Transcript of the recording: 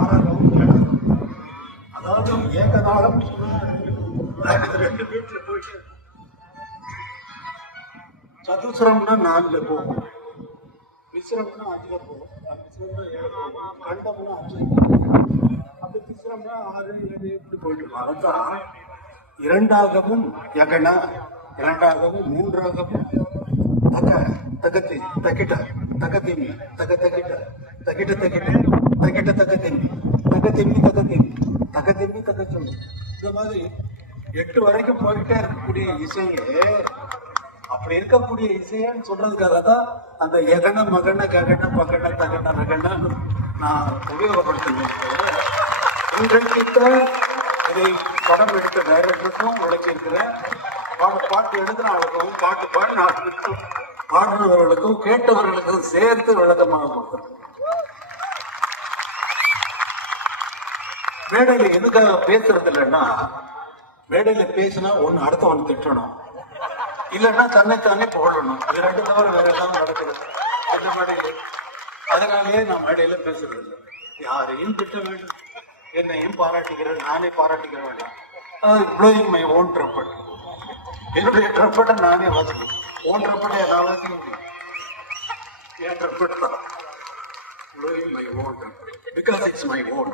ஆறாகவும் அதாவது ஏகதாளம் ரெண்டு வீட்டுல போயிட்டு சதுசரம்னா 4 போகும், மிஸ்ரம்னா 5 போகும், மிஸ்ரம்னா 7 போகும், கண்டம்னா 5, அப்படி மிஸ்ரம்னா 6, 7 இப்படி போயிட்டு அதான் இரண்டாகவும் யகன, இரண்டாகவும் மூன்றாகவும் தக தகத்தி தகிட்ட தகத்திமி தக தகிட்ட தகிட்ட தகிட்ட தகிட்ட தகத்திமி தகத்திமி தகத்திமி தகத்திமி தகச்சொல்லு. இந்த மாதிரி 8 வரைக்கும் போயிட்டே இருக்கக்கூடிய இசையே, அப்படி இருக்கக்கூடிய இசைன்னு சொல்றதுக்காக தான் அந்த எகன மகன ககன பகன தகன ரகன நான் உபயோகப்படுத்துகிறேன். இன்றைக்கு இதை படம் எடுத்த டைரக்டருக்கும் உழைச்சிருக்கிறேன், பாட்டு எழுதினாலும் பாட்டு பாடினாலும் பாடுறவர்களுக்கும் கேட்டவர்களுக்கும் சேர்த்து விளக்கமாக கொடுக்கிறேன். மேடையில எதுக்காக பேசுறது இல்லைன்னா, மேடையில பேசினா ஒண்ணு அடுத்தவன் திட்டணும், இல்லைன்னா தன்னைத்தானே புகழணும். இது ரெண்டு தவிர வேற எல்லாம் நடக்குது அந்த மேடையில. அதனாலேயே நான் மேடையில பேசுறது இல்லை. யாரையும் திட்ட வேண்டும், என்னையும் பாராட்டுகிறேன், நானே பாராட்டிக்க வேண்டாம். ப்ளோயிங் மை ஓன் ட்ரம்பட், என்னுடைய ட்ரம்பட்டை நானே வாசிக்கிறேன். ஓன் ட்ரம்பட்டை நான் வாசிக்க முடியும், என் ட்ரம்பட் தான். Blowing my own trumpet because it's my own.